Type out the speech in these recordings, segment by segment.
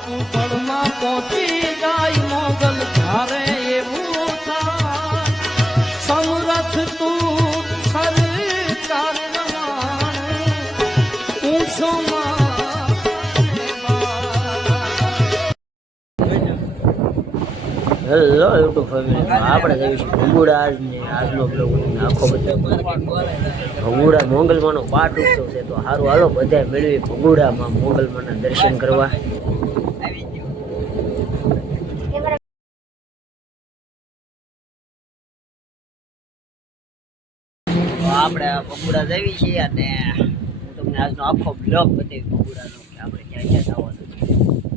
ફળમાં પહોંચી જાય મોગલ ધારે એવું થાય સમરથ તું સરકાર ઊંચો હેલો યુટ્યુબ ફેમિલી આપણે જઈશું ભંગુડા આજનો બ્લોગ આખો બધા ભંગુડા મોંગલમાંનો પાઠ ઉત્સવ છે તો સારું હાલો બધા મેળવી ભંગુડામાં મોંગલમાંના દર્શન કરવા આપણે ભંગુડા જઈએ છીએ અને હું તમને આજનો આખો બ્લોગ બતાવી ભંગુડાનો કે આપણે ક્યાં ક્યાં જવાનું છે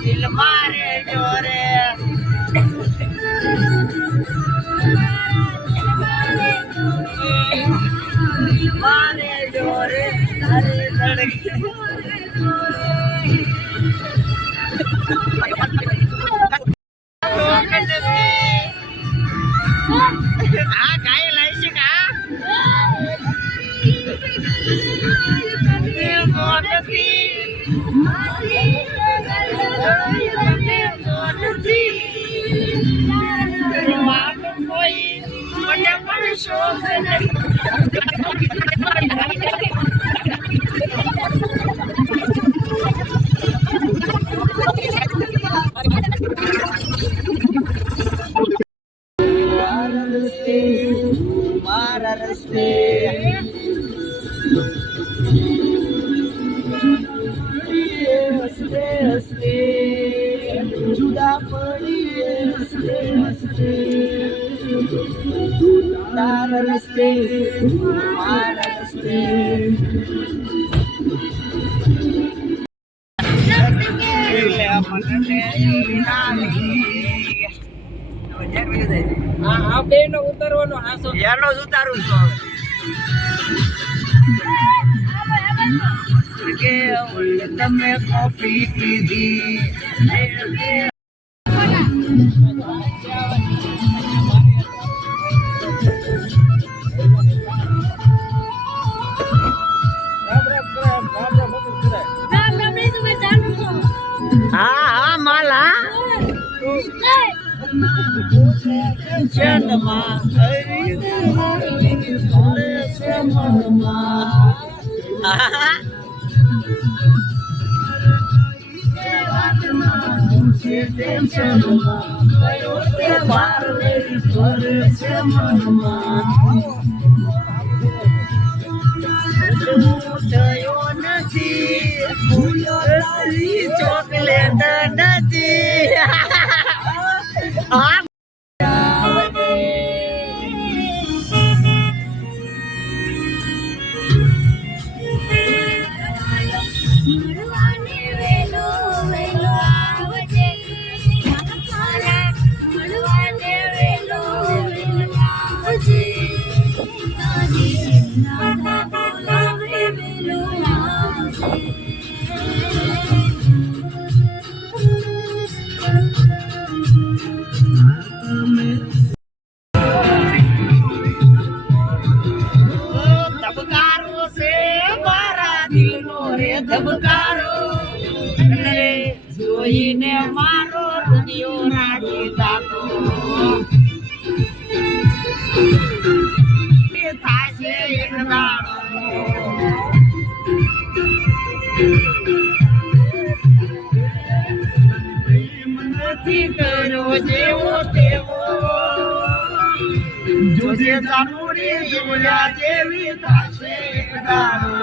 દિલ મારે જોરે મારે જોરે અરે ધડકે આ ગાય લાઈ છે કા મારા રસ્તે હસતે હસતે જુદા પડીએ હસતે હસતે તારા રસ્તે મારા રસ્તે આ બે નો ઉતારવાનો હાસો એનો જ ઉતારું છું કે તમે કોફી પીધી હા હા માલા જન્મા હરી છે મનમાં ચોકલેટ નથી ધબકારો જોઈને મારો રુદિયો રાજી તાકો થાશે એક દાડો નથી કર્યો જેવો તેવો જોજે જાનુરી જોયા જેવી થાશે એક દાડો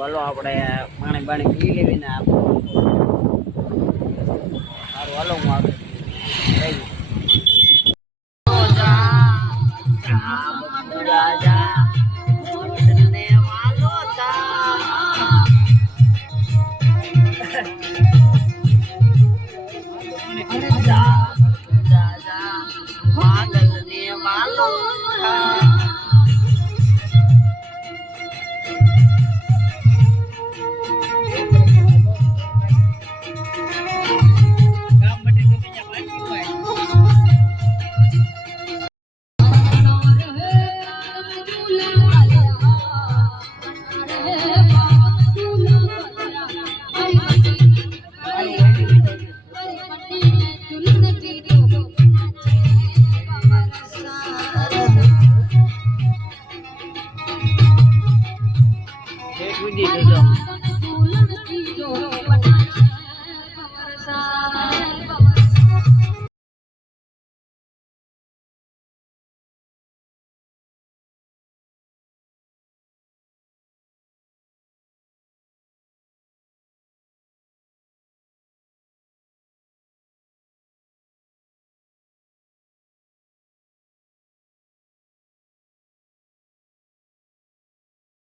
હાલો આપણે પાણી બાણી પી લેવી ને સારું હાલો હું આગળ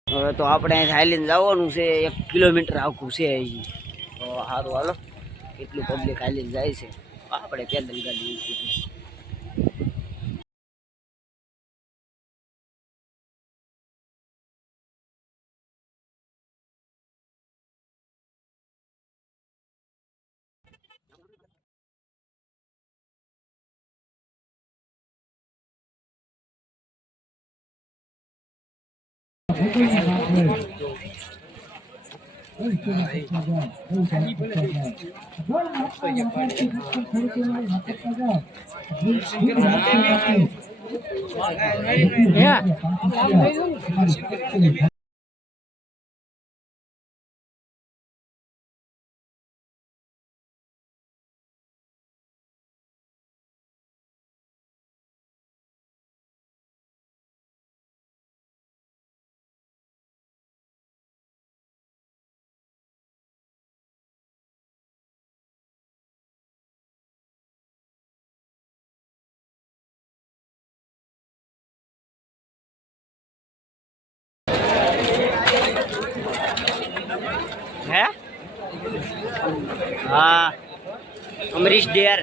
હવે તો આપણે હાલીને જવાનું છે 1 કિલોમીટર આખું છે અહીં તો સારું હાલો કેટલું પબ્લિક હાલીને જાય છે આપણે પેદલ ગાડી હે હા અમરીશ ડેર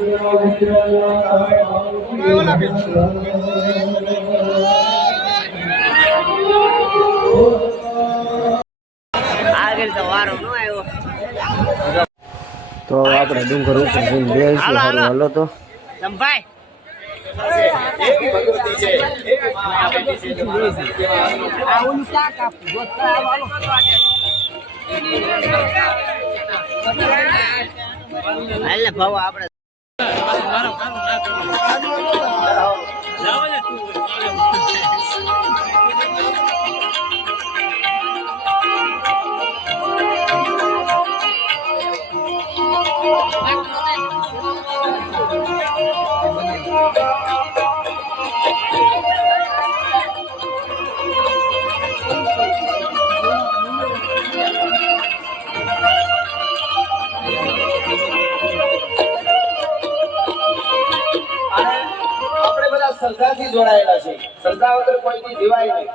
આગળ તો વારો ન આવ્યો તો આપણે ડુંગર ઉપર જઈને બેસીશું. હાલો હાલો તો સંભાઈ હાલ ને ભાવ આપણે શ્રદ્ધાથી જોડાયેલા છે. શ્રદ્ધા વગર કોઈની જીવાય નહીં.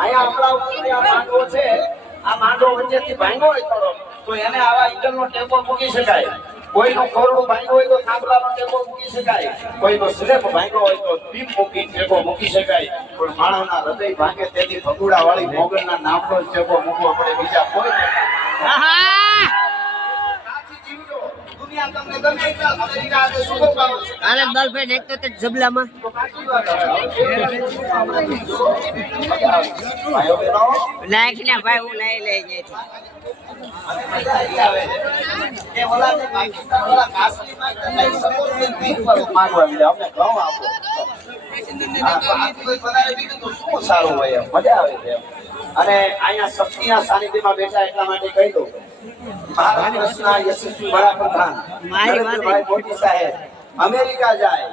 અહીંયા આપણા ઉપર આ માંડવો છે, આ માંડવો વચ્ચેથી ભાંગ્યો હોય થોડો તો એને આવા ઈંડલનો ટેકો મૂકી શકાય. કોઈનો ખોરડું ભાંગ્યો હોય તો થાંભલાનો ટેકો મૂકી શકાય. કોઈનો સ્લેબ ભાંગ્યો હોય તો બીમ મૂકી ટેકો મૂકી શકાય. પણ માણસના હૃદય ભાંગે તેથી ભગુડા વાળી મોગલના નામનો ટેકો મૂકવો પડે, બીજા કોઈ જબલામાં નાખીને ભાઈ હું લઈ લઈ સારું હોય મજા આવે છે. અને અહીંયા શક્તિના સાનિધ્યમાં બેઠા એટલા માટે કહી દઉં, મહારાષ્ટ્રના યશસ્વી વડાપ્રધાન નરેન્દ્રભાઈ મોદી સાહેબ અમેરિકા જાય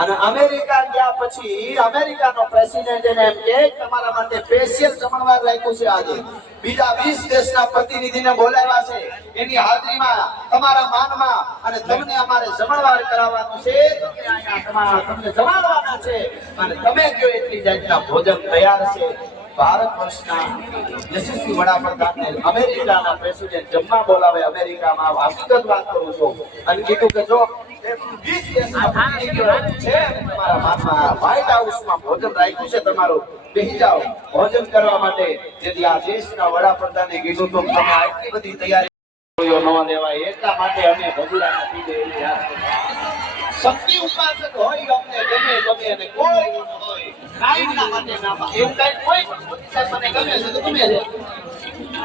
અને અમેરિકા ગયા પછી અમેરિકાનો પ્રેસિડેન્ટ એને એમ કે તમારા માટે સ્પેશિયલ જમણવાર રાખ્યું છે. આજે બીજા 20 દેશના પ્રતિનિધિને બોલાવ્યા છે, એની હાજરીમાં તમારા માનમાં અને તમને અમારે જમણવાર કરાવવાનું છે. તમને જમાડવાના છે અને તમે જો એટલી જાતના ભોજન તૈયાર છે. ભારત વર્ષના યશસ્વી વડાપ્રધાનને અમેરિકાના પ્રેસિડેન્ટ જમવા બોલાવે. અમેરિકામાં હકીકત વાત કરું છું અને કીધું કે જો 20 દેશના પ્રતિનિધિઓ છે તમારા માનમાં વ્હાઇટ હાઉસમાં ભોજન રાખ્યું છે, તમારું બેસી જાઓ ભોજન કરવા માટે. જેથી આ દેશના વડાપ્રધાને કીધું તો તમે આટલી બધી તૈયારી ન લેવાય એટલા માટે અમે ભગુડાના પીડે શક્તિ ઉપાસક હોય અમને ગમે ગમે અને કોઈ હોય કાયમના માટે ના એવું કાઈ કોઈ મોદી સાહેબ મને ગમે છે તો ગમે છે,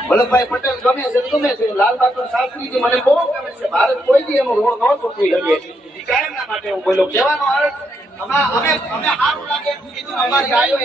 વલ્લભભાઈ પટેલ ગમે છે તો ગમે છે, લાલ બહાદુર શાસ્ત્રીજી મને બહુ ગમે છે. ભારત કોઈ દી એનો ઋણ ન ચૂકવી શકે. એ કાયમના માટે હું બોલ્યો. કહેવાનો અર્થ અમે સારું લાગે એમ કીધું. અમારી આયો એ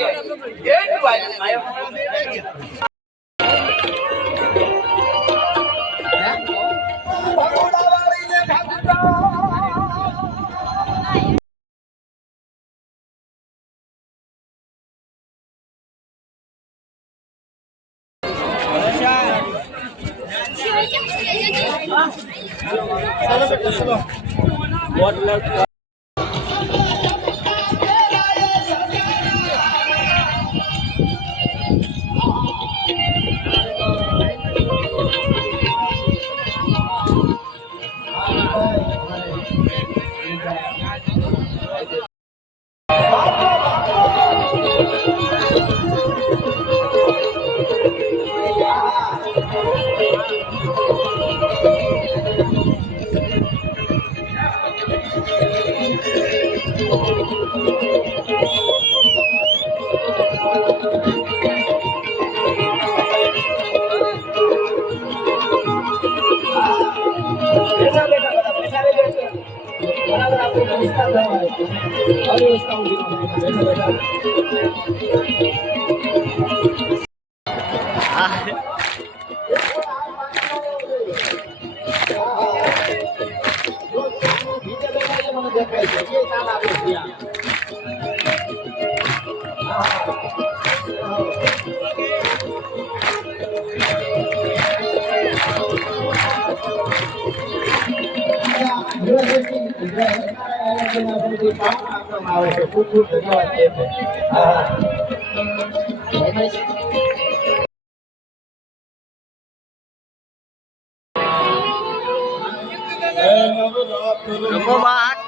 રઘુબાત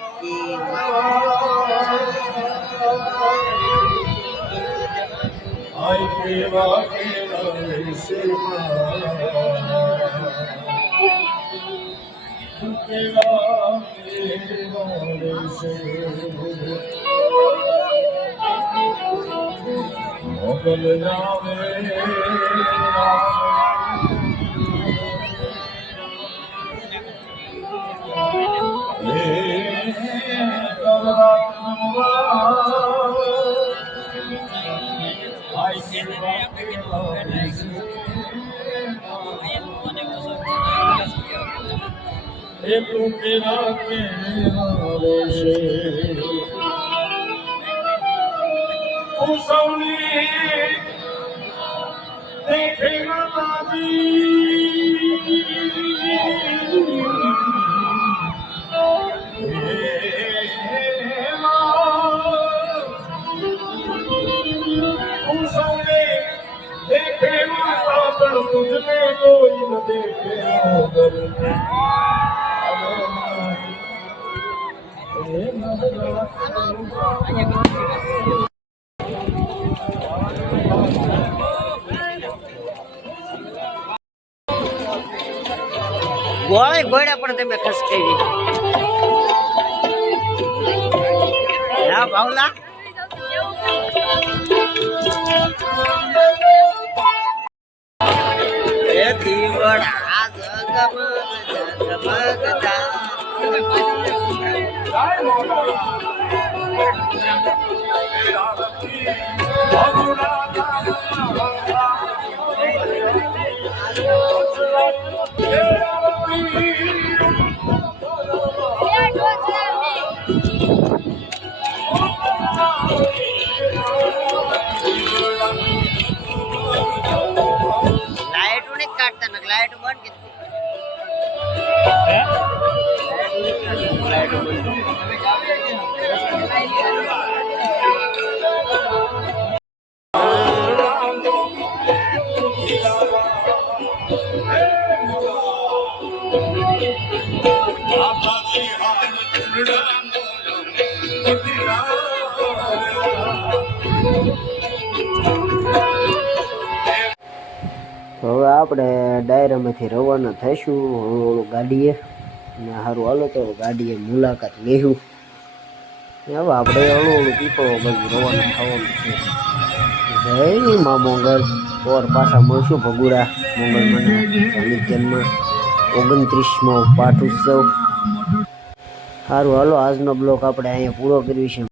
ગોળે ગોળ્યા પણ તમે ખસકાવી હા ભાવલા એ દીવડા જગમગતા લાઈટ ઉને કાઢતા ને લાઈટ બંધ કરી લાઈટ તો હવે આપણે ડાયરામાંથી રવાના થઈશું ઓલું ગાડીએ અને સારું હાલો તો ગાડીએ મુલાકાત લેશું હવે આપણે ઓલું પીપળો બાજુ રવાના થવાનું છે જય મા મોંગલ ઓર પાછા મળશું ભગુડા મોંગલ મને સાનિધ્યમાં 29મો પાઠ ઉત્સવ સારું હાલો આજનો બ્લોક આપણે અહીંયા પૂરો કર્યું છે